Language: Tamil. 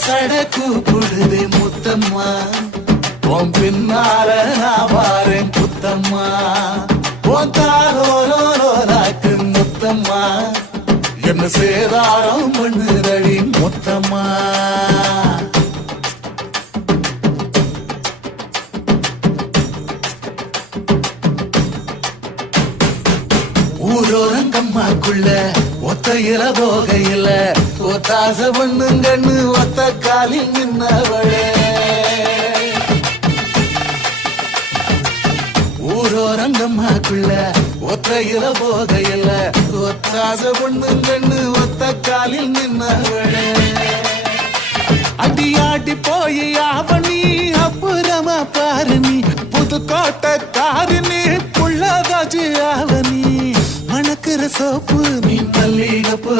சட கூப்பிடுதே முத்தம்மா உன் பின்னால நான் வாரேன் புத்தம்மா உன் தாரோராக்கு முத்தம்மா என்ன சேதாரம் பண்ணுதடி முத்தம்மா ஊரோரங்கம்மாக்குள்ள ஒத்தையில போகையில ஒத்தாச பண்ணுங்கன்னு ஒத்த காலில் நின்னவளே ஊரோரங்கம்மாக்குள்ள ஒத்தையில போகையில ஒத்தாச பண்ணுங்கன்னு ஒத்த காலில் நின்னவளே அடியாடி போய் அவனி அப்புறமா பாரு நீ புதுக்கோட்டை காரினி புள்ளதாச்சு அவனி மணக்கிற சோப்பு நீ மல்லிகப்பு